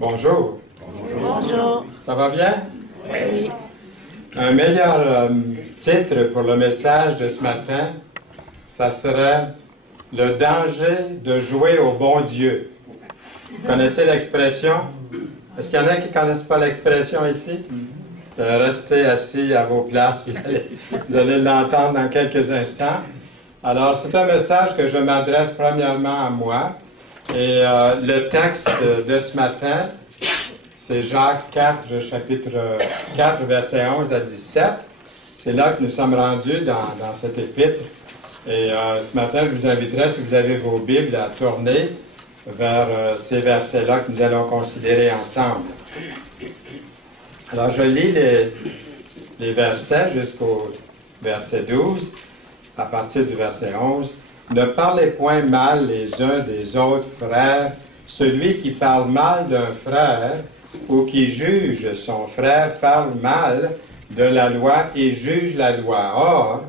Bonjour. Bonjour. Ça va bien? Oui. Un meilleur titre pour le message de ce matin, ça serait « Le danger de jouer au bon Dieu ». Vous connaissez l'expression? Est-ce qu'il y en a qui ne connaissent pas l'expression ici? Restez assis à vos places, vous allez l'entendre dans quelques instants. Alors, c'est un message que je m'adresse premièrement à moi. Et le texte de ce matin, c'est Jacques 4, chapitre 4, versets 11 à 17. C'est là que nous sommes rendus dans cet épître. Et ce matin, je vous inviterai, si vous avez vos Bibles, à tourner vers ces versets-là que nous allons considérer ensemble. Alors, je lis les versets jusqu'au verset 12, à partir du verset 11. « Ne parlez point mal les uns des autres, frères. Celui qui parle mal d'un frère ou qui juge son frère parle mal de la loi et juge la loi. Or,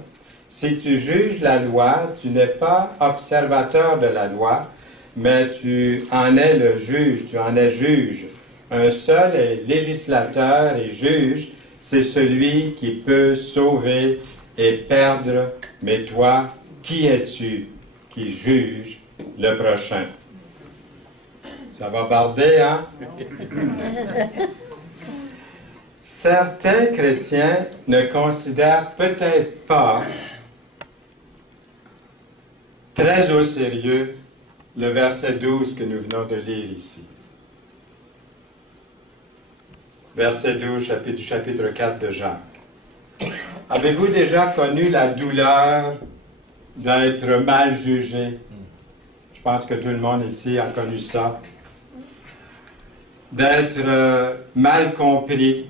si tu juges la loi, tu n'es pas observateur de la loi, mais tu en es le juge, tu en es juge. Un seul est législateur et juge, c'est celui qui peut sauver et perdre. Mais toi, qui es-tu qui juge le prochain? » Ça va barder, hein? Certains chrétiens ne considèrent peut-être pas très au sérieux le verset 12 que nous venons de lire ici. Verset 12 du chapitre 4 de Jacques. Avez-vous déjà connu la douleur d'être mal jugé? Je pense que tout le monde ici a connu ça. D'être mal compris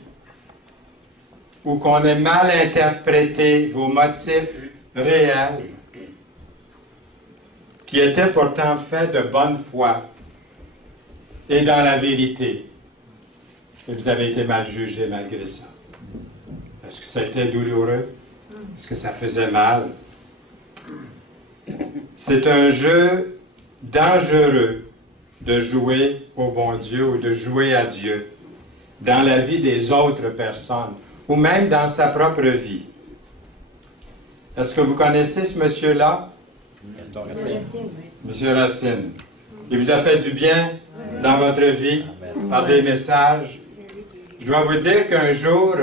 ou qu'on ait mal interprété vos motifs réels qui étaient pourtant faits de bonne foi et dans la vérité. Et vous avez été mal jugé malgré ça. Est-ce que ça a été douloureux? Est-ce que ça faisait mal? C'est un jeu dangereux de jouer au bon Dieu ou de jouer à Dieu dans la vie des autres personnes ou même dans sa propre vie. Est-ce que vous connaissez ce monsieur-là? Monsieur Racine. Il vous a fait du bien dans votre vie par des messages. Je dois vous dire qu'un jour,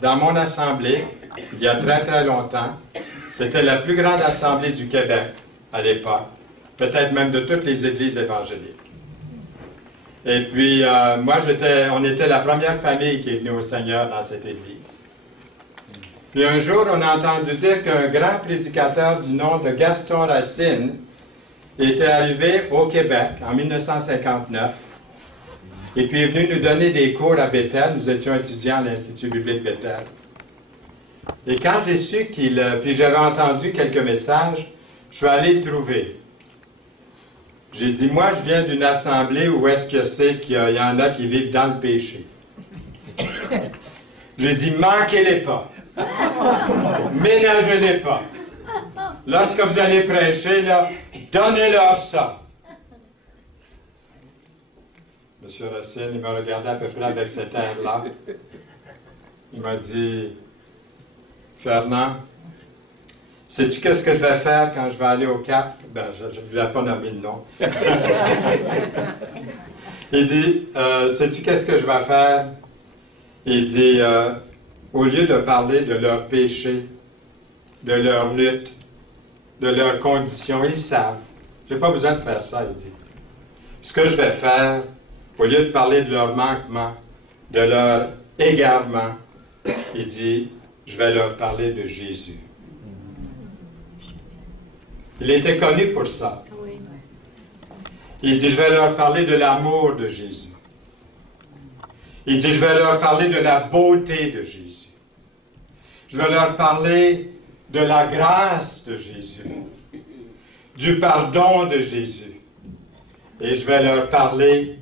dans mon assemblée, il y a très très longtemps, c'était la plus grande assemblée du Québec à l'époque, peut-être même de toutes les églises évangéliques. Et puis, on était la première famille qui est venue au Seigneur dans cette église. Puis un jour, on a entendu dire qu'un grand prédicateur du nom de Gaston Racine était arrivé au Québec en 1959 et puis est venu nous donner des cours à Bethel. Nous étions étudiants à l'Institut biblique Bethel. Et quand j'ai su puis j'avais entendu quelques messages, je suis allé le trouver. J'ai dit, moi, je viens d'une assemblée où est-ce que c'est qu'il y en a qui vivent dans le péché. J'ai dit, manquez-les pas. Ménagez-les pas. Lorsque vous allez prêcher, là, donnez-leur ça. Monsieur Racine, il m'a regardé à peu près avec cet air-là. Il m'a dit, Fernand, sais-tu qu'est-ce que je vais faire quand je vais aller au Cap? Ben, je ne voulais pas nommer le nom. Il dit, sais-tu qu'est-ce que je vais faire? Il dit, au lieu de parler de leur péché, de leur lutte, de leurs conditions, ils savent. Je n'ai pas besoin de faire ça, il dit. Ce que je vais faire, au lieu de parler de leur manquement, de leur égarement, il dit, je vais leur parler de Jésus. Il était connu pour ça. Il dit, je vais leur parler de l'amour de Jésus. Il dit, je vais leur parler de la beauté de Jésus. Je vais leur parler de la grâce de Jésus, du pardon de Jésus. Et je vais leur parler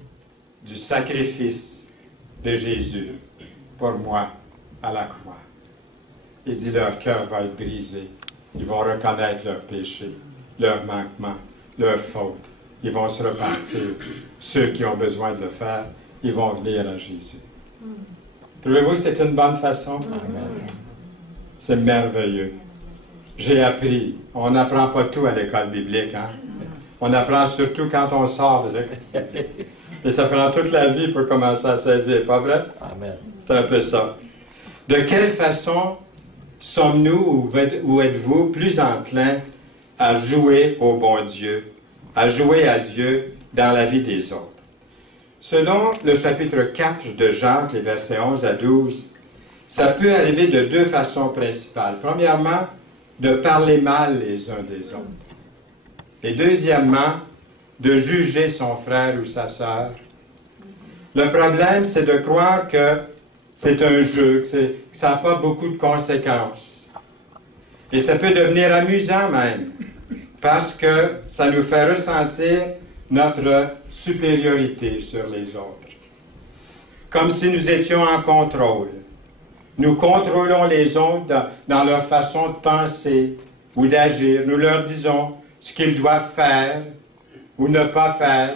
du sacrifice de Jésus pour moi à la croix. Il dit, leur cœur va être brisé. Ils vont reconnaître leurs péchés, leurs manquements, leurs fautes. Ils vont se repentir. Ceux qui ont besoin de le faire, ils vont venir à Jésus. Trouvez-vous que c'est une bonne façon? C'est merveilleux. J'ai appris. On n'apprend pas tout à l'école biblique, hein? On apprend surtout quand on sort de l'école biblique. Et ça prend toute la vie pour commencer à saisir, pas vrai? Amen. C'est un peu ça. De quelle façon sommes-nous ou êtes-vous plus enclins à jouer au bon Dieu, à jouer à Dieu dans la vie des autres? Selon le chapitre 4 de Jacques, les versets 11 à 12, ça peut arriver de deux façons principales. Premièrement, de parler mal les uns des autres. Et deuxièmement, de juger son frère ou sa sœur. Le problème, c'est de croire que c'est un jeu, que ça n'a pas beaucoup de conséquences. Et ça peut devenir amusant même, parce que ça nous fait ressentir notre supériorité sur les autres. Comme si nous étions en contrôle. Nous contrôlons les autres dans leur façon de penser ou d'agir. Nous leur disons ce qu'ils doivent faire ou ne pas faire.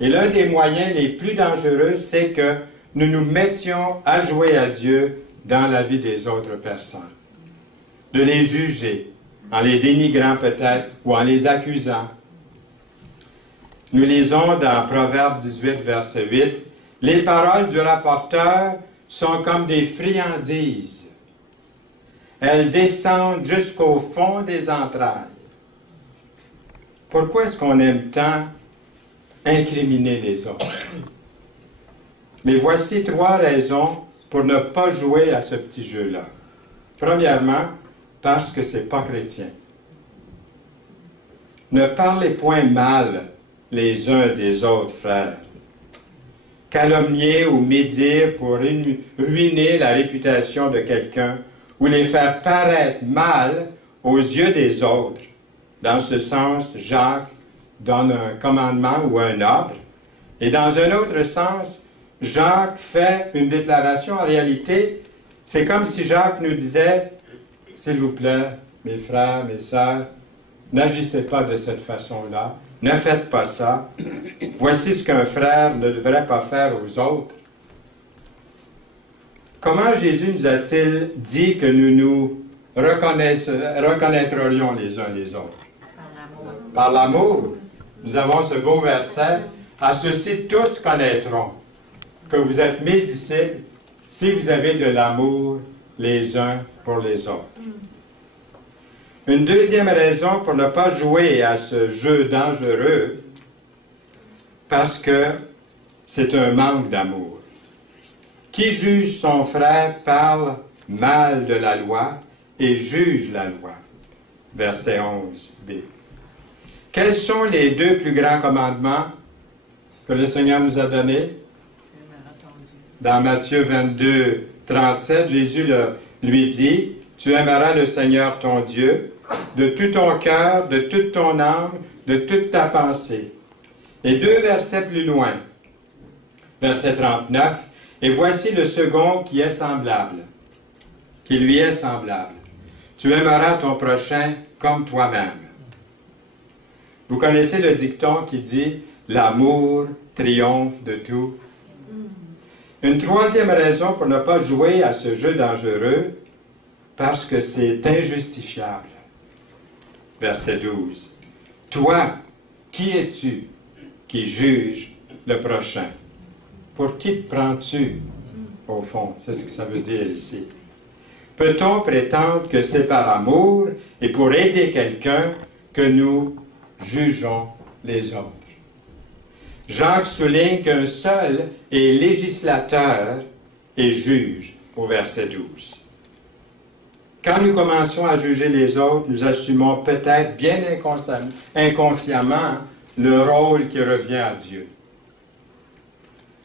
Et l'un des moyens les plus dangereux, c'est que nous nous mettions à jouer à Dieu dans la vie des autres personnes. De les juger, en les dénigrant peut-être ou en les accusant. Nous lisons dans Proverbe 18, verset 8, « Les paroles du rapporteur sont comme des friandises. Elles descendent jusqu'au fond des entrailles. » Pourquoi est-ce qu'on aime tant incriminer les autres? Mais voici trois raisons pour ne pas jouer à ce petit jeu-là. Premièrement, parce que ce n'est pas chrétien. Ne parlez point mal les uns des autres, frères. Calomnier ou médire pour ruiner la réputation de quelqu'un ou les faire paraître mal aux yeux des autres. Dans ce sens, Jacques donne un commandement ou un ordre. Et dans un autre sens, Jacques fait une déclaration. En réalité, c'est comme si Jacques nous disait, « S'il vous plaît, mes frères, mes sœurs, n'agissez pas de cette façon-là. Ne faites pas ça. Voici ce qu'un frère ne devrait pas faire aux autres. » Comment Jésus nous a-t-il dit que nous nous reconnaîtrions les uns les autres? Par l'amour. Nous avons ce beau verset. « À ceux-ci tous connaîtront que vous êtes mes disciples si vous avez de l'amour les uns pour les autres. » Une deuxième raison pour ne pas jouer à ce jeu dangereux, parce que c'est un manque d'amour. Qui juge son frère parle mal de la loi et juge la loi. Verset 11b. Quels sont les deux plus grands commandements que le Seigneur nous a donnés? Dans Matthieu 22, 37, Jésus lui dit, « Tu aimeras le Seigneur ton Dieu de tout ton cœur, de toute ton âme, de toute ta pensée. » Et deux versets plus loin, verset 39, « Et voici le second qui est semblable, qui lui est semblable. Tu aimeras ton prochain comme toi-même. » Vous connaissez le dicton qui dit « L'amour triomphe de tout ». Une troisième raison pour ne pas jouer à ce jeu dangereux, parce que c'est injustifiable. Verset 12. « Toi, qui es-tu qui juge le prochain? » Pour qui te prends-tu, au fond? C'est ce que ça veut dire ici. Peut-on prétendre que c'est par amour et pour aider quelqu'un que nous jugeons les autres? Jacques souligne qu'un seul est législateur et juge, au verset 12. Quand nous commençons à juger les autres, nous assumons peut-être bien inconsciemment le rôle qui revient à Dieu.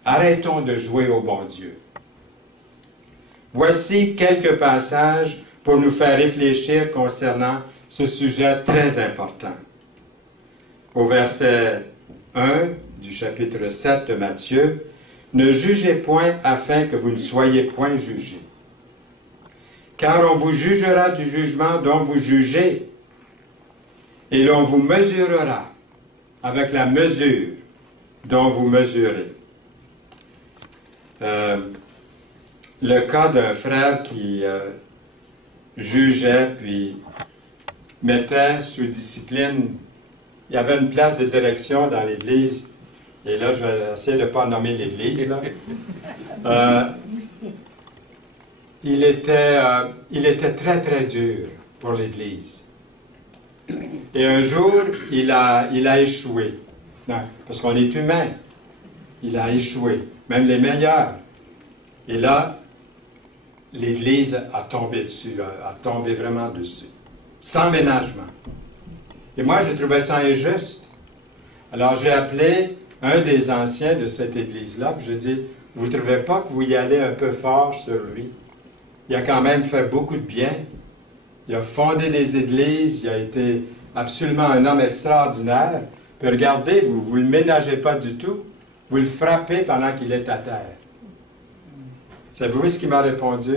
Arrêtons de jouer au bon Dieu. Voici quelques passages pour nous faire réfléchir concernant ce sujet très important. Au verset 1 du chapitre 7 de Matthieu, « Ne jugez point afin que vous ne soyez point jugés. Car on vous jugera du jugement dont vous jugez, et l'on vous mesurera avec la mesure dont vous mesurez. le cas d'un frère qui jugeait, puis mettait sous discipline. Il y avait une place de direction dans l'Église, et là, je vais essayer de ne pas nommer l'Église. Il était très, très dur pour l'Église. Et un jour, il a échoué. Non, parce qu'on est humain. Il a échoué, même les meilleurs. Et là, l'Église a tombé dessus, a tombé vraiment dessus, sans ménagement. Et moi, j'ai trouvé ça injuste. Alors, j'ai appelé un des anciens de cette Église-là, puis j'ai dit, vous ne trouvez pas que vous y allez un peu fort sur lui? Il a quand même fait beaucoup de bien. Il a fondé des églises, il a été absolument un homme extraordinaire. Puis regardez, vous ne le ménagez pas du tout. Vous le frappez pendant qu'il est à terre. Savez-vous ce qu'il m'a répondu?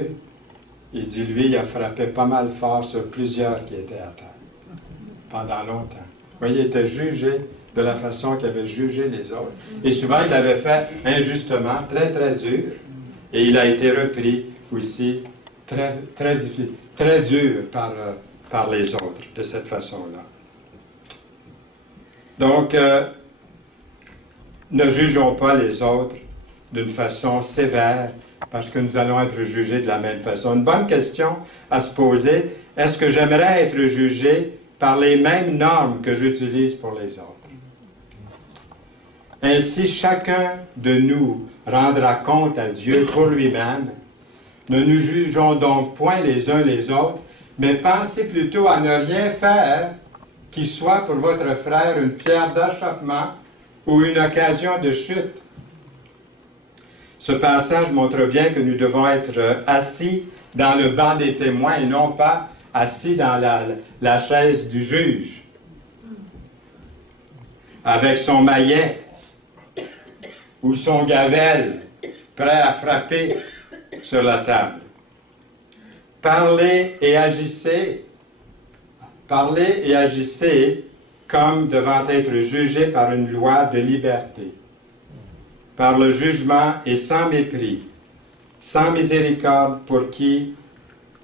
Il dit, lui, il a frappé pas mal fort sur plusieurs qui étaient à terre. Pendant longtemps. Vous voyez, il était jugé de la façon qu'il avait jugé les autres. Et souvent, il l'avait fait injustement, très, très dur. Et il a été repris aussi très, très difficile, très dur par les autres, de cette façon-là. Donc, ne jugeons pas les autres d'une façon sévère, parce que nous allons être jugés de la même façon. Une bonne question à se poser, est-ce que j'aimerais être jugé par les mêmes normes que j'utilise pour les autres? Ainsi, chacun de nous rendra compte à Dieu pour lui-même. Ne nous jugeons donc point les uns les autres, mais pensez plutôt à ne rien faire qui soit pour votre frère une pierre d'achoppement ou une occasion de chute. Ce passage montre bien que nous devons être assis dans le banc des témoins et non pas assis dans la chaise du juge, avec son maillet ou son gavel, prêt à frapper sur la table. Parlez et agissez comme devant être jugés par une loi de liberté, par le jugement et sans mépris, sans miséricorde pour qui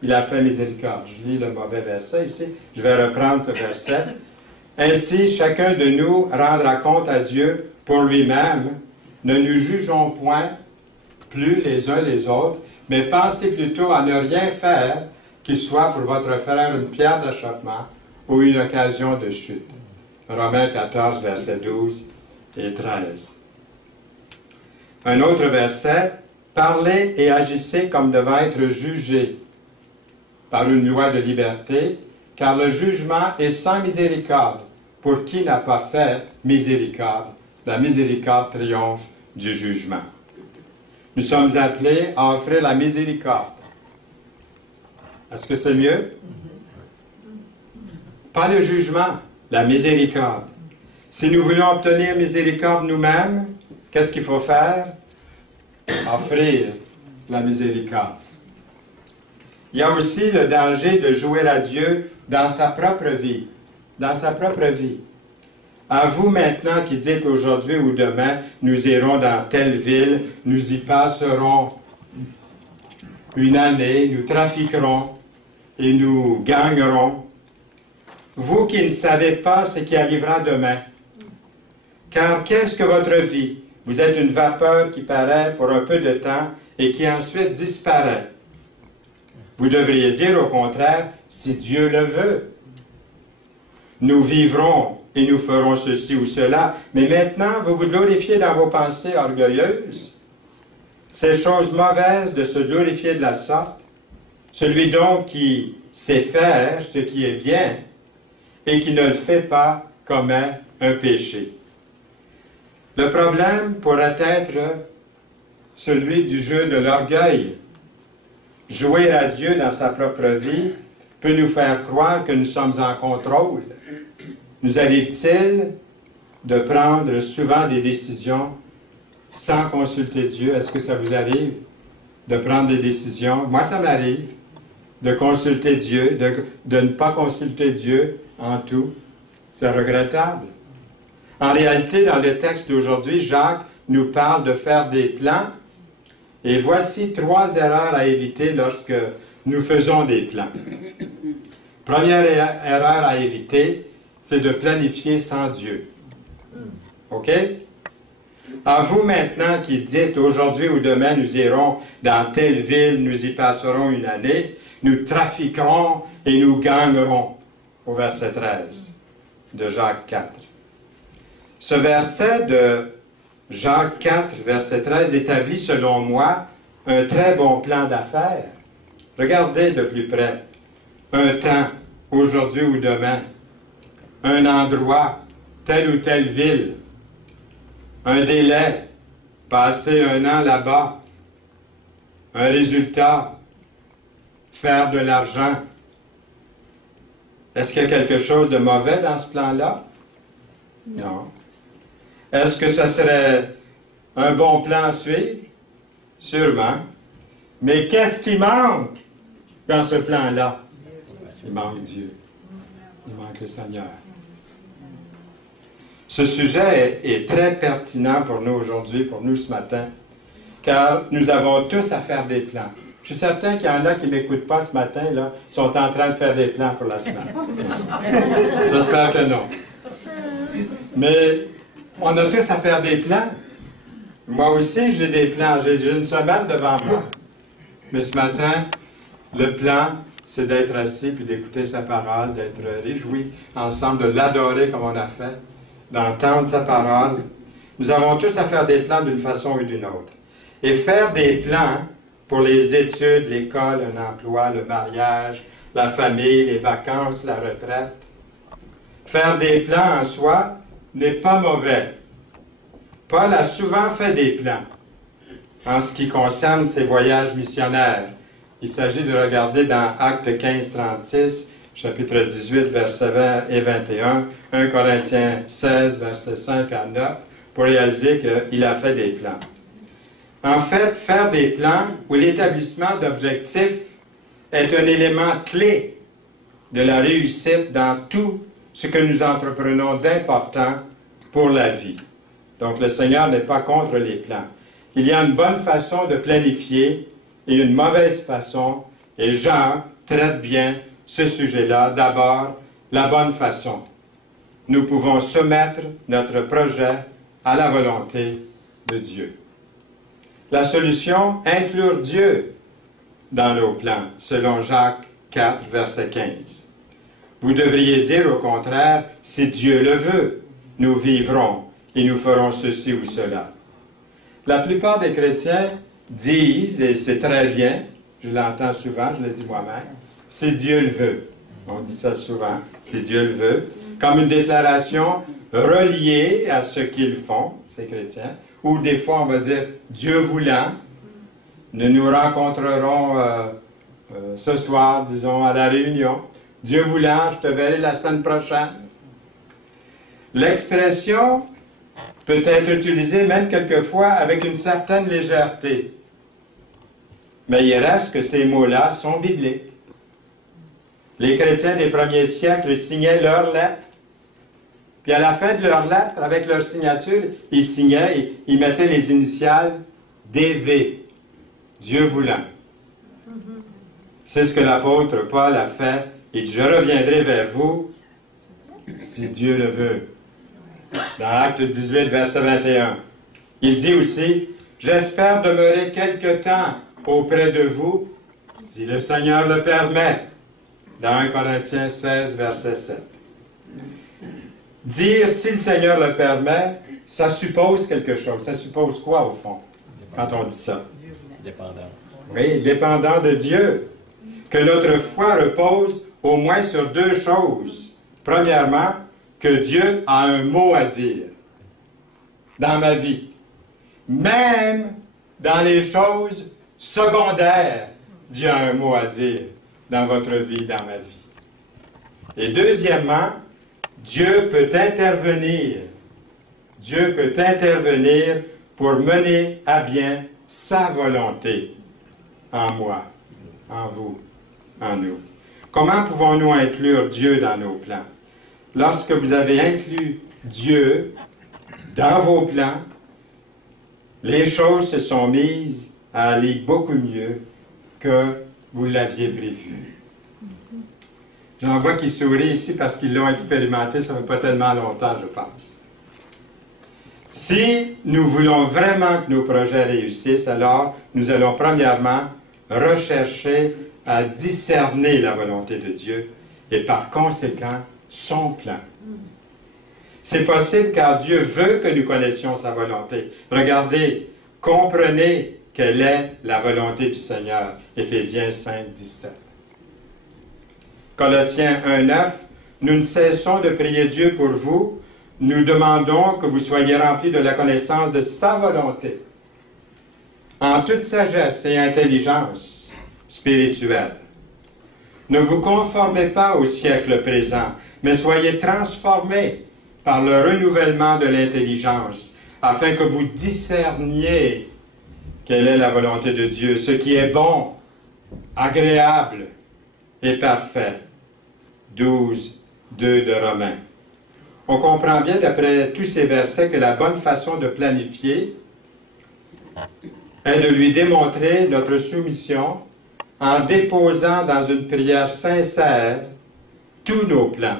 il a fait miséricorde. Je lis le mauvais verset ici, je vais reprendre ce verset. Ainsi, chacun de nous rendra compte à Dieu pour lui-même. Ne nous jugeons point plus les uns les autres, mais pensez plutôt à ne rien faire qui soit pour votre frère une pierre d'achoppement ou une occasion de chute. Romains 14, versets 12 et 13. Un autre verset, parlez et agissez comme devant être jugés par une loi de liberté, car le jugement est sans miséricorde pour qui n'a pas fait miséricorde. La miséricorde triomphe du jugement. Nous sommes appelés à offrir la miséricorde. Est-ce que c'est mieux? Pas le jugement, la miséricorde. Si nous voulons obtenir miséricorde nous-mêmes, qu'est-ce qu'il faut faire? Offrir la miséricorde. Il y a aussi le danger de jouer à Dieu dans sa propre vie. Dans sa propre vie. À vous maintenant qui dites aujourd'hui ou demain, nous irons dans telle ville, nous y passerons une année, nous trafiquerons et nous gagnerons. Vous qui ne savez pas ce qui arrivera demain. Car qu'est-ce que votre vie? Vous êtes une vapeur qui paraît pour un peu de temps et qui ensuite disparaît. Vous devriez dire au contraire, si Dieu le veut. Nous vivrons et nous ferons ceci ou cela, mais maintenant vous vous glorifiez dans vos pensées orgueilleuses. C'est chose mauvaise de se glorifier de la sorte. Celui donc qui sait faire ce qui est bien et qui ne le fait pas commet un péché. Le problème pourrait être celui du jeu de l'orgueil. Jouer à Dieu dans sa propre vie peut nous faire croire que nous sommes en contrôle. Nous arrive-t-il de prendre souvent des décisions sans consulter Dieu? Est-ce que ça vous arrive de prendre des décisions? Moi, ça m'arrive de consulter Dieu, de ne pas consulter Dieu en tout. C'est regrettable. En réalité, dans le texte d'aujourd'hui, Jacques nous parle de faire des plans Et voici 3 erreurs à éviter lorsque nous faisons des plans. Première erreur à éviter, c'est de planifier sans Dieu. OK? À vous maintenant qui dites aujourd'hui ou demain nous irons dans telle ville, nous y passerons une année, nous trafiquerons et nous gagnerons. Au verset 13 de Jacques 4. Ce verset de Jacques 4, verset 13, établit selon moi un très bon plan d'affaires. Regardez de plus près. Un temps, aujourd'hui ou demain. Un endroit, telle ou telle ville. Un délai, passer un an là-bas. Un résultat, faire de l'argent. Est-ce qu'il y a quelque chose de mauvais dans ce plan-là? Non. Est-ce que ça serait un bon plan à suivre? Sûrement. Mais qu'est-ce qui manque dans ce plan-là? Il manque Dieu. Il manque le Seigneur. Ce sujet est très pertinent pour nous aujourd'hui, pour nous ce matin, car nous avons tous à faire des plans. Je suis certain qu'il y en a qui ne m'écoutent pas ce matin, là, sont en train de faire des plans pour la semaine. J'espère que non. Mais on a tous à faire des plans. Moi aussi, j'ai des plans. J'ai une semaine devant moi. Mais ce matin, le plan, c'est d'être assis puis d'écouter sa parole, d'être réjouis ensemble, de l'adorer comme on a fait, d'entendre sa parole. Nous avons tous à faire des plans d'une façon ou d'une autre. Et faire des plans pour les études, l'école, un emploi, le mariage, la famille, les vacances, la retraite. Faire des plans en soi n'est pas mauvais. Paul a souvent fait des plans en ce qui concerne ses voyages missionnaires. Il s'agit de regarder dans Actes 15, 36, chapitre 18, versets 20 et 21, 1 Corinthiens 16, versets 5 à 9, pour réaliser qu'il a fait des plans. En fait, faire des plans ou l'établissement d'objectifs est un élément clé de la réussite dans tout ce que nous entreprenons d'important pour la vie. Donc, le Seigneur n'est pas contre les plans. Il y a une bonne façon de planifier et une mauvaise façon, et Jean traite bien ce sujet-là. D'abord, la bonne façon. Nous pouvons soumettre notre projet à la volonté de Dieu. La solution, inclure Dieu dans nos plans, selon Jacques 4, verset 15. Vous devriez dire au contraire, si Dieu le veut, nous vivrons et nous ferons ceci ou cela. La plupart des chrétiens disent, et c'est très bien, je l'entends souvent, je le dis moi-même, si Dieu le veut. On dit ça souvent, si Dieu le veut, comme une déclaration reliée à ce qu'ils font, ces chrétiens, ou des fois on va dire, Dieu voulant, nous nous rencontrerons ce soir, disons, à la réunion. Dieu voulant, je te verrai la semaine prochaine. L'expression peut être utilisée même quelquefois avec une certaine légèreté. Mais il reste que ces mots-là sont bibliques. Les chrétiens des premiers siècles signaient leurs lettres. Puis à la fin de leurs lettres, avec leur signature, ils signaient, ils mettaient les initiales DV, Dieu voulant. C'est ce que l'apôtre Paul a fait. Il dit, je reviendrai vers vous si Dieu le veut. Dans Acte 18, verset 21. Il dit aussi, j'espère demeurer quelque temps auprès de vous, si le Seigneur le permet. Dans 1 Corinthiens 16, verset 7. Dire si le Seigneur le permet, ça suppose quelque chose. Ça suppose quoi, au fond, quand on dit ça? Dépendance. Oui, dépendant de Dieu. Que notre foi repose au moins sur 2 choses. Premièrement, que Dieu a un mot à dire dans ma vie. Même dans les choses secondaires, Dieu a un mot à dire dans votre vie, dans ma vie. Et deuxièmement, Dieu peut intervenir. Dieu peut intervenir pour mener à bien sa volonté en moi, en vous, en nous. Comment pouvons-nous inclure Dieu dans nos plans? Lorsque vous avez inclus Dieu dans vos plans, les choses se sont mises à aller beaucoup mieux que vous l'aviez prévu. J'en vois qui sourient ici parce qu'ils l'ont expérimenté, ça ne fait pas tellement longtemps, je pense. Si nous voulons vraiment que nos projets réussissent, alors nous allons premièrement rechercher à discerner la volonté de Dieu et par conséquent son plan. C'est possible car Dieu veut que nous connaissions sa volonté. Regardez, comprenez quelle est la volonté du Seigneur. Éphésiens 5, 17. Colossiens 1, 9. Nous ne cessons de prier Dieu pour vous. Nous demandons que vous soyez remplis de la connaissance de sa volonté, en toute sagesse et intelligence spirituelle. Ne vous conformez pas au siècle présent, mais soyez transformés par le renouvellement de l'intelligence, afin que vous discerniez quelle est la volonté de Dieu, ce qui est bon, agréable et parfait. 12, 2 de Romains. On comprend bien d'après tous ces versets que la bonne façon de planifier est de lui démontrer notre soumission en déposant dans une prière sincère tous nos plans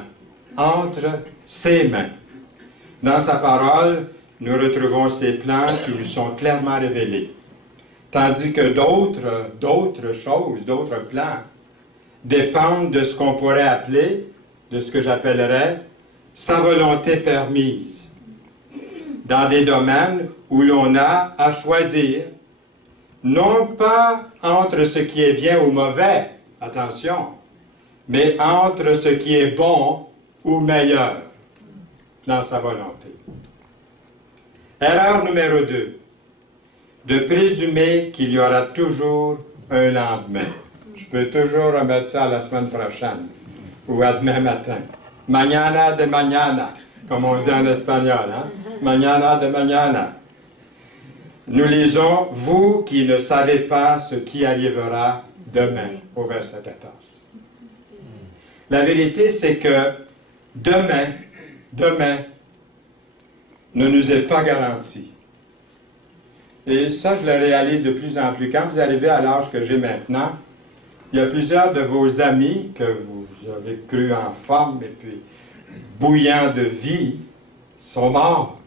entre ses mains. Dans sa parole, nous retrouvons ces plans qui nous sont clairement révélés, tandis que d'autres choses, d'autres plans, dépendent de ce qu'on pourrait appeler, de ce que j'appellerais sa volonté permise, dans des domaines où l'on a à choisir, non pas entre ce qui est bien ou mauvais, attention, mais entre ce qui est bon ou meilleur dans sa volonté. Erreur numéro 2, de présumer qu'il y aura toujours un lendemain. Je peux toujours remettre ça à la semaine prochaine ou à demain matin. Mañana de mañana, comme on dit en espagnol. Hein? Mañana de mañana. Nous lisons, vous qui ne savez pas ce qui arrivera demain, au verset 14. La vérité, c'est que demain ne nous est pas garanti. Et ça, je le réalise de plus en plus. Quand vous arrivez à l'âge que j'ai maintenant, il y a plusieurs de vos amis que vous avez cru en forme et puis bouillants de vie sont morts,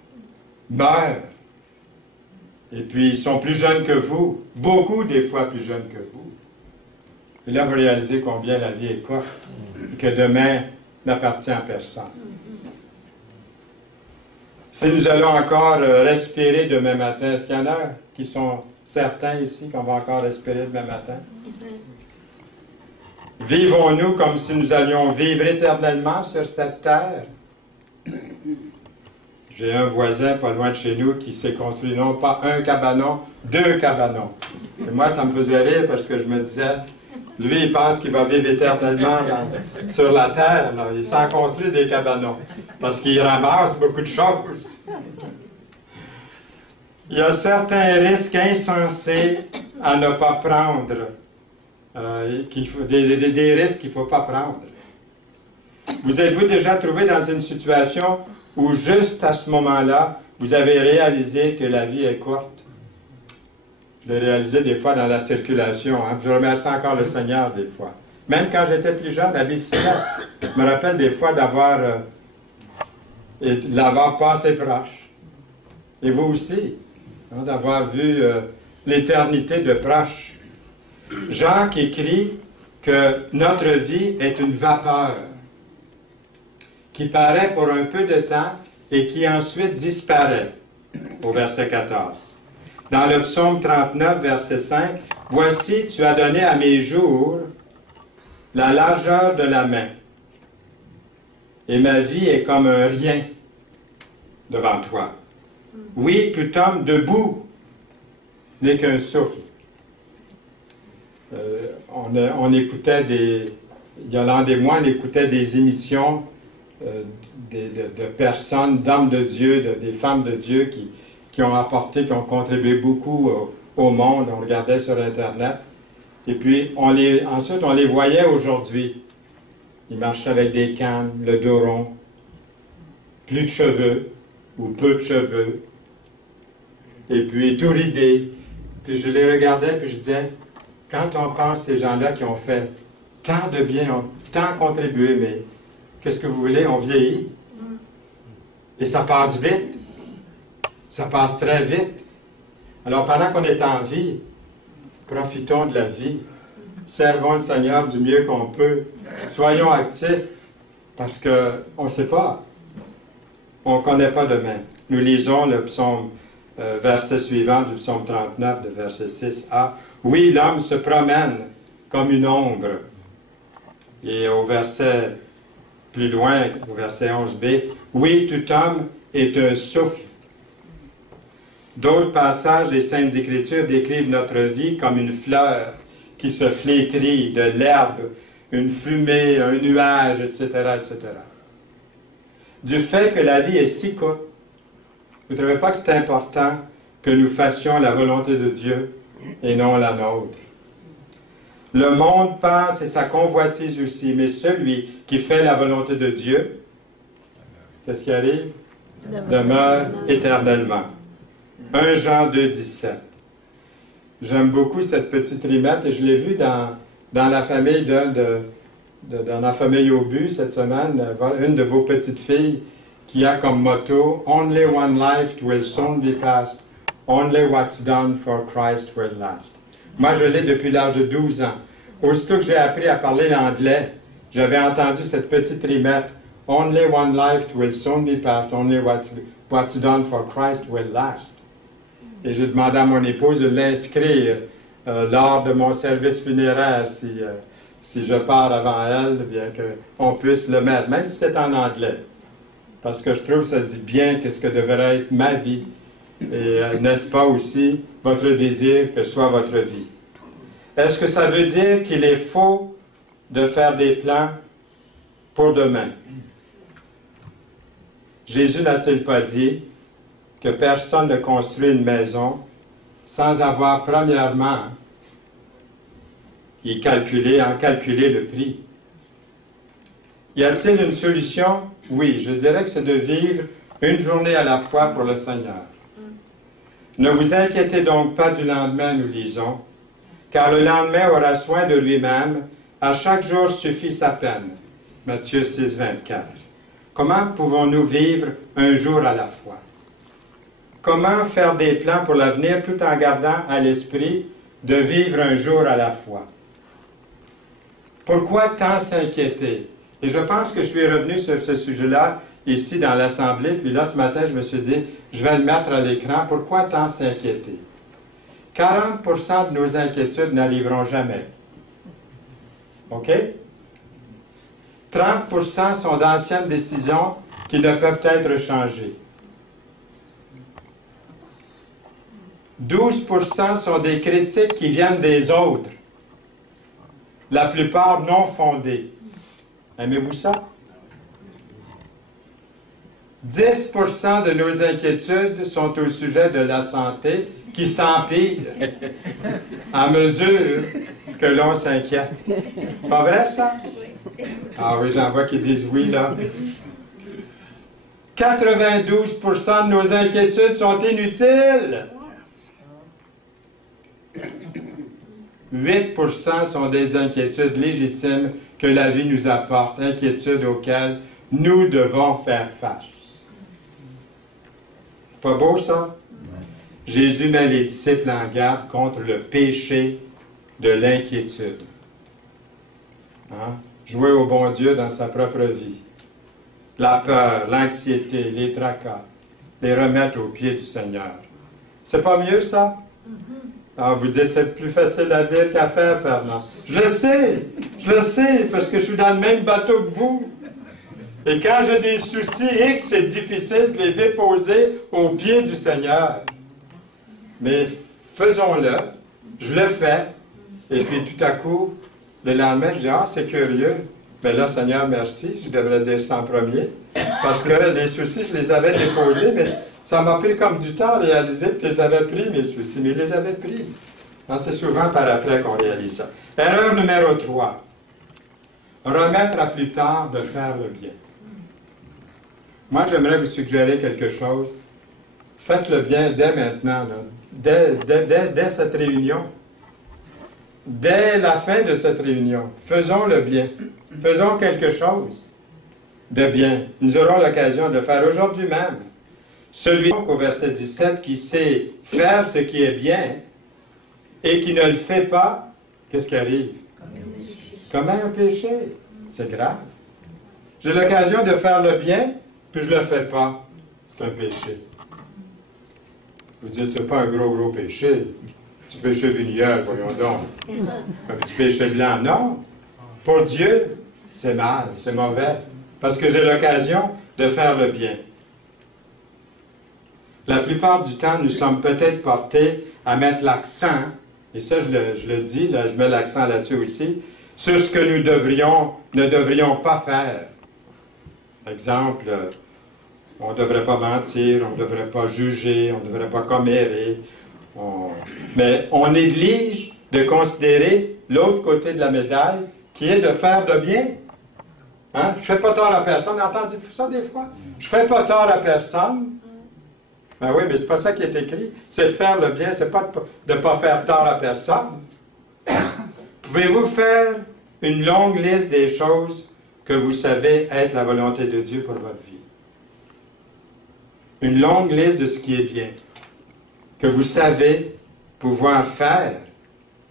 meurent. Et puis ils sont plus jeunes que vous, beaucoup des fois plus jeunes que vous. Et là, vous réalisez combien la vie est courte et que demain n'appartient à personne. Si nous allons encore respirer demain matin, est-ce qu'il y en a qui sont certains ici qu'on va encore respirer demain matin? Vivons-nous comme si nous allions vivre éternellement sur cette terre? J'ai un voisin pas loin de chez nous qui s'est construit non pas un cabanon, 2 cabanons. Et moi, ça me faisait rire parce que je me disais, lui, il pense qu'il va vivre éternellement sur la terre. Là. Il s'en construit des cabanons parce qu'il ramasse beaucoup de choses. Il y a certains risques insensés à ne pas prendre. Des risques qu'il ne faut pas prendre. Vous êtes-vous déjà trouvé dans une situation où juste à ce moment-là, vous avez réalisé que la vie est courte? Je l'ai réalisé des fois dans la circulation. Hein? Je remercie encore le Seigneur des fois. Même quand j'étais plus jeune, la bicyclette, je me rappelle des fois l'avoir passé proche. Et vous aussi, hein, d'avoir vu l'éternité de proche. Jacques écrit que notre vie est une vapeur qui paraît pour un peu de temps et qui ensuite disparaît, au verset 14. Dans le psaume 39, verset 5, « Voici, tu as donné à mes jours la largeur de la main, et ma vie est comme un rien devant toi. Oui, tout homme debout n'est qu'un souffle. » On écoutait Yolande et moi, on écoutait des émissions de personnes, d'hommes de Dieu, des femmes de Dieu qui ont apporté, qui ont contribué beaucoup au monde. On regardait sur Internet. Et puis, ensuite, on les voyait aujourd'hui. Ils marchaient avec des cannes, le dos rond, plus de cheveux, ou peu de cheveux, et puis tout ridé, Puis je les regardais, puis je disais, quand on pense ces gens-là qui ont fait tant de bien, ont tant contribué, mais qu'est-ce que vous voulez? On vieillit. Et ça passe vite. Ça passe très vite. Alors pendant qu'on est en vie, profitons de la vie. Servons le Seigneur du mieux qu'on peut. Soyons actifs, parce qu'on ne sait pas. On ne connaît pas demain. Nous lisons le psaume, verset suivant du psaume 39, de verset 6a. Oui, l'homme se promène comme une ombre. Et au verset plus loin, au verset 11b, oui, tout homme est un souffle. D'autres passages des Saintes Écritures décrivent notre vie comme une fleur qui se flétrit, de l'herbe, une fumée, un nuage, etc., etc. Du fait que la vie est si courte, vous ne trouvez pas que c'est important que nous fassions la volonté de Dieu et non la nôtre? Le monde passe et sa convoitise aussi, mais celui qui fait la volonté de Dieu, qu'est-ce qui arrive? Demeure éternellement. 1 Jean 2, 17. J'aime beaucoup cette petite rimette et je l'ai vue dans la famille dans la famille au but cette semaine, une de vos petites filles qui a comme motto « Only one life will soon be passed, only what's done for Christ will last ». Moi, je l'ai depuis l'âge de 12 ans. Aussitôt que j'ai appris à parler l'anglais, j'avais entendu cette petite rimette « Only one life will soon be passed, only what's done for Christ will last ». Et j'ai demandé à mon épouse de l'inscrire lors de mon service funéraire, si je pars avant elle, bien qu'on puisse le mettre, même si c'est en anglais. Parce que je trouve que ça dit bien qu'est-ce que devrait être ma vie. Et n'est-ce pas aussi votre désir que soit votre vie? Est-ce que ça veut dire qu'il est faux de faire des plans pour demain? Jésus n'a-t-il pas dit que personne ne construit une maison sans avoir premièrement en calculé le prix? Y a-t-il une solution? Oui, je dirais que c'est de vivre une journée à la fois pour le Seigneur. Ne vous inquiétez donc pas du lendemain, nous lisons, car le lendemain aura soin de lui-même, à chaque jour suffit sa peine. Matthieu 6, 24. Comment pouvons-nous vivre un jour à la fois? Comment faire des plans pour l'avenir tout en gardant à l'esprit de vivre un jour à la fois? Pourquoi tant s'inquiéter? Et je pense que je suis revenu sur ce sujet-là ici dans l'Assemblée, puis là ce matin je me suis dit, je vais le mettre à l'écran. Pourquoi tant s'inquiéter? 40% de nos inquiétudes n'arriveront jamais. OK? 30% sont d'anciennes décisions qui ne peuvent être changées. 12% sont des critiques qui viennent des autres, la plupart non fondées. Aimez-vous ça? 10% de nos inquiétudes sont au sujet de la santé qui s'empire à mesure que l'on s'inquiète. Pas vrai, ça? Ah oui, j'en vois qui disent oui, là. 92% de nos inquiétudes sont inutiles. 8% sont des inquiétudes légitimes que la vie nous apporte, inquiétudes auxquelles nous devons faire face. Pas beau, ça? Jésus met les disciples en garde contre le péché de l'inquiétude. Hein? Jouer au bon Dieu dans sa propre vie. La peur, l'anxiété, les tracas, les remettre aux pieds du Seigneur. C'est pas mieux, ça? Alors, vous dites, c'est plus facile à dire qu'à faire, Fernand. Je le sais, parce que je suis dans le même bateau que vous. Et quand j'ai des soucis X, c'est difficile de les déposer aux pieds du Seigneur. Mais faisons-le, je le fais, et puis tout à coup, le lendemain, je dis, ah, c'est curieux. Mais là, Seigneur, merci, je devrais dire ça en premier, parce que les soucis, je les avais déposés, mais ça m'a pris comme du temps à réaliser que je les avais pris, mes soucis, mais je les avais pris. C'est souvent par après qu'on réalise ça. Erreur numéro 3. Remettre à plus tard de faire le bien. Moi, j'aimerais vous suggérer quelque chose. Faites le bien dès maintenant, là. Dès cette réunion. Dès la fin de cette réunion. Faisons le bien. Faisons quelque chose de bien. Nous aurons l'occasion de faire aujourd'hui même. Celui au verset 17 qui sait faire ce qui est bien et qui ne le fait pas, qu'est-ce qui arrive? Commet un péché. C'est grave. J'ai l'occasion de faire le bien, puis je ne le fais pas. C'est un péché. Vous dites, c'est pas un gros péché. Un petit péché veniel, voyons donc. Un petit péché blanc, non. Pour Dieu, c'est mal, c'est mauvais. Parce que j'ai l'occasion de faire le bien. La plupart du temps, nous sommes peut-être portés à mettre l'accent, et ça je le dis, là, je mets l'accent là-dessus aussi, sur ce que nous ne devrions pas faire. Exemple, on ne devrait pas mentir, on ne devrait pas juger, on ne devrait pas commérer. Mais on néglige de considérer l'autre côté de la médaille, qui est de faire le bien. Hein? Je ne fais pas tort à personne. Vous entendez ça des fois? Je ne fais pas tort à personne. Ben oui, mais c'est pas ça qui est écrit. C'est de faire le bien, c'est pas de ne pas faire tort à personne. Pouvez-vous faire une longue liste des choses que vous savez être la volonté de Dieu pour votre vie? Une longue liste de ce qui est bien, que vous savez pouvoir faire,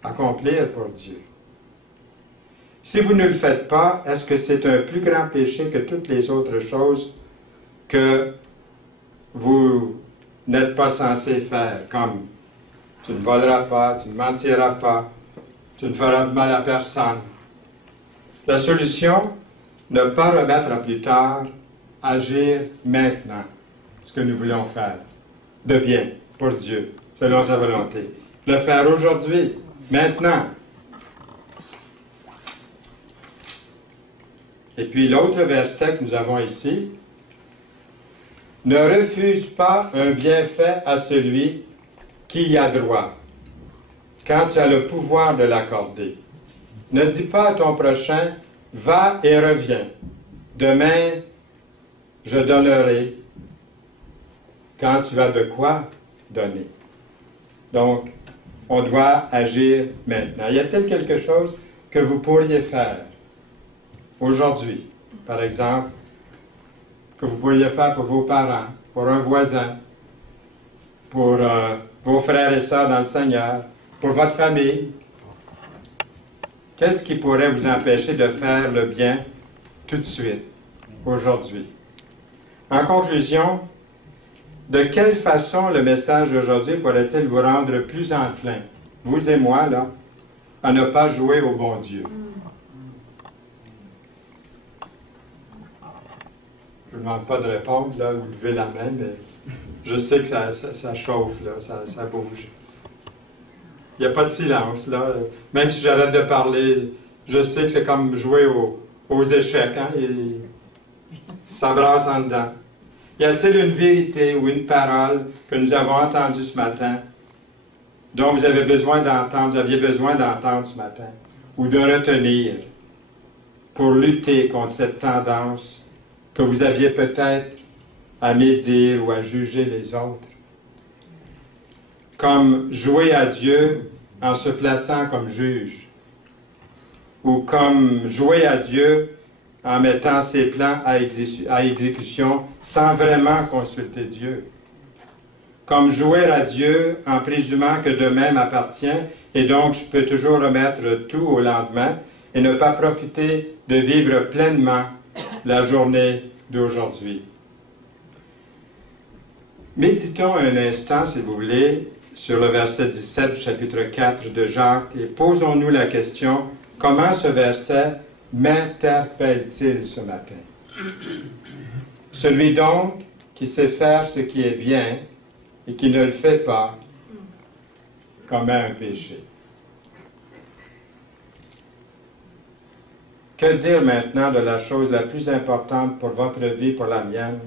accomplir pour Dieu. Si vous ne le faites pas, est-ce que c'est un plus grand péché que toutes les autres choses que vous n'êtes pas censé faire, comme tu ne voleras pas, tu ne mentiras pas, tu ne feras de mal à personne? La solution, ne pas remettre à plus tard, agir maintenant, ce que nous voulons faire, de bien, pour Dieu, selon sa volonté. Le faire aujourd'hui, maintenant. Et puis l'autre verset que nous avons ici, ne refuse pas un bienfait à celui qui y a droit, quand tu as le pouvoir de l'accorder. Ne dis pas à ton prochain, va et reviens. Demain, je donnerai, quand tu as de quoi donner. Donc, on doit agir maintenant. Y a-t-il quelque chose que vous pourriez faire aujourd'hui, par exemple, que vous pourriez faire pour vos parents, pour un voisin, pour vos frères et sœurs dans le Seigneur, pour votre famille? Qu'est-ce qui pourrait vous empêcher de faire le bien tout de suite, aujourd'hui? En conclusion, de quelle façon le message d'aujourd'hui pourrait-il vous rendre plus enclin, vous et moi, là, à ne pas jouer au bon Dieu? Je ne vous demande pas de répondre, là, vous levez la main, mais je sais que ça chauffe, là, ça bouge. Il n'y a pas de silence, là. Même si j'arrête de parler, je sais que c'est comme jouer aux échecs, hein, et ça brasse en dedans. Y a-t-il une vérité ou une parole que nous avons entendue ce matin, dont vous aviez besoin d'entendre ce matin, ou de retenir pour lutter contre cette tendance que vous aviez peut-être à médire ou à juger les autres? Comme jouer à Dieu en se plaçant comme juge, ou comme jouer à Dieu en mettant ses plans à exécution sans vraiment consulter Dieu. Comme jouer à Dieu en présumant que demain m'appartient et donc je peux toujours remettre tout au lendemain et ne pas profiter de vivre pleinement la journée d'aujourd'hui. Méditons un instant, si vous voulez, sur le verset 17 du chapitre 4 de Jacques et posons-nous la question, comment ce verset m'interpelle-t-il ce matin? Celui donc qui sait faire ce qui est bien et qui ne le fait pas commet un péché. Que dire maintenant de la chose la plus importante pour votre vie, pour la mienne?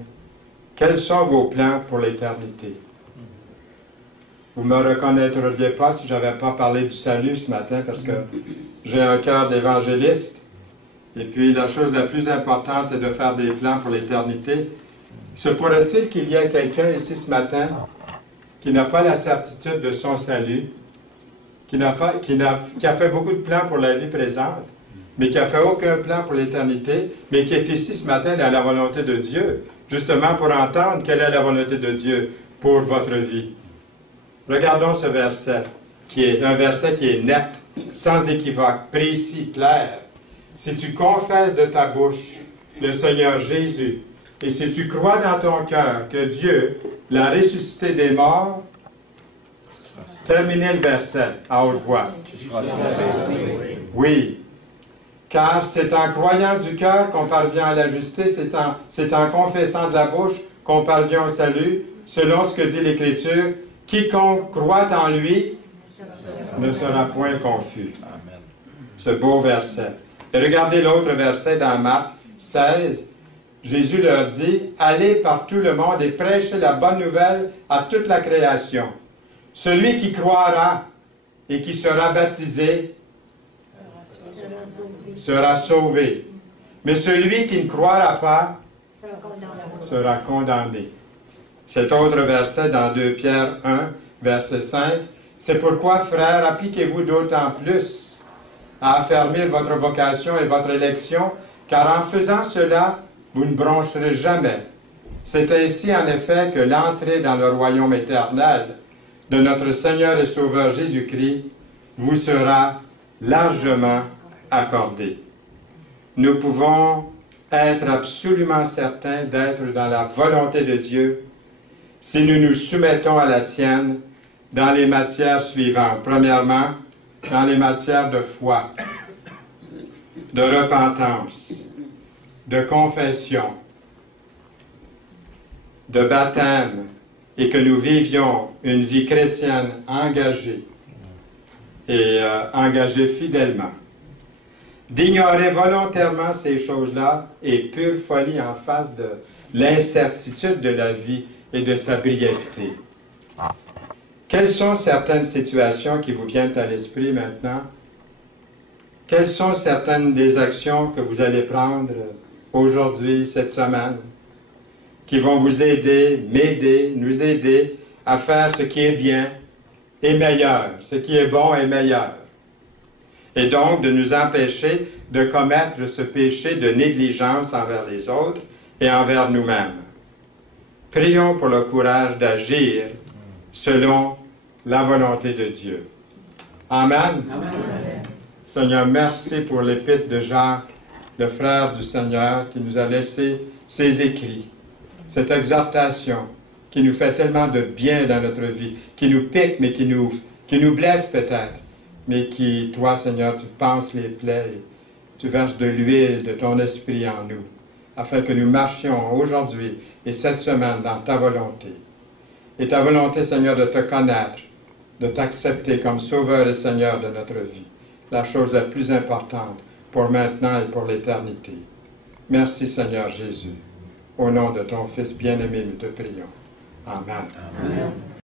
Quels sont vos plans pour l'éternité? Vous ne me reconnaîtriez pas si je n'avais pas parlé du salut ce matin parce que j'ai un cœur d'évangéliste. Et puis, la chose la plus importante, c'est de faire des plans pour l'éternité. Se pourrait-il qu'il y ait quelqu'un ici ce matin qui n'a pas la certitude de son salut, qui a fait beaucoup de plans pour la vie présente, mais qui n'a fait aucun plan pour l'éternité, mais qui est ici ce matin dans la volonté de Dieu, justement pour entendre quelle est la volonté de Dieu pour votre vie. Regardons ce verset, qui est un verset qui est net, sans équivoque, précis, clair. Si tu confesses de ta bouche le Seigneur Jésus, et si tu crois dans ton cœur que Dieu l'a ressuscité des morts, terminez le verset à haute voix. Oui, car c'est en croyant du cœur qu'on parvient à la justice, c'est en confessant de la bouche qu'on parvient au salut, selon ce que dit l'Écriture. Quiconque croit en lui ne sera point confus. Ce beau verset. Et regardez l'autre verset dans Marc 16. Jésus leur dit, « Allez par tout le monde et prêchez la bonne nouvelle à toute la création. Celui qui croira et qui sera baptisé sera sauvé. Mais celui qui ne croira pas sera condamné. » Cet autre verset dans 2 Pierre 1, verset 5, « C'est pourquoi, frères, appliquez-vous d'autant plus à affermir votre vocation et votre élection, car en faisant cela, vous ne broncherez jamais. C'est ainsi, en effet, que l'entrée dans le royaume éternel de notre Seigneur et Sauveur Jésus-Christ vous sera largement accordée. » Nous pouvons être absolument certains d'être dans la volonté de Dieu si nous nous soumettons à la sienne dans les matières suivantes. Premièrement, dans les matières de foi, de repentance, de confession, de baptême, et que nous vivions une vie chrétienne engagée et engagée fidèlement. D'ignorer volontairement ces choses-là est pure folie en face de l'incertitude de la vie et de sa brièveté. Quelles sont certaines situations qui vous viennent à l'esprit maintenant? Quelles sont certaines des actions que vous allez prendre aujourd'hui, cette semaine, qui vont vous aider, m'aider, nous aider à faire ce qui est bien et meilleur, ce qui est bon et meilleur, et donc de nous empêcher de commettre ce péché de négligence envers les autres et envers nous-mêmes. Prions pour le courage d'agir selon la volonté de Dieu. Amen. Amen. Seigneur, merci pour l'épître de Jacques, le frère du Seigneur, qui nous a laissé ses écrits, cette exhortation qui nous fait tellement de bien dans notre vie, qui nous pique, mais qui nous blesse peut-être, mais qui, toi, Seigneur, tu penses les plaies, et tu verses de l'huile de ton esprit en nous, afin que nous marchions aujourd'hui et cette semaine dans ta volonté. Et ta volonté, Seigneur, de te connaître, de t'accepter comme Sauveur et Seigneur de notre vie, la chose la plus importante pour maintenant et pour l'éternité. Merci, Seigneur Jésus. Au nom de ton Fils bien-aimé, nous te prions. Amen. Amen.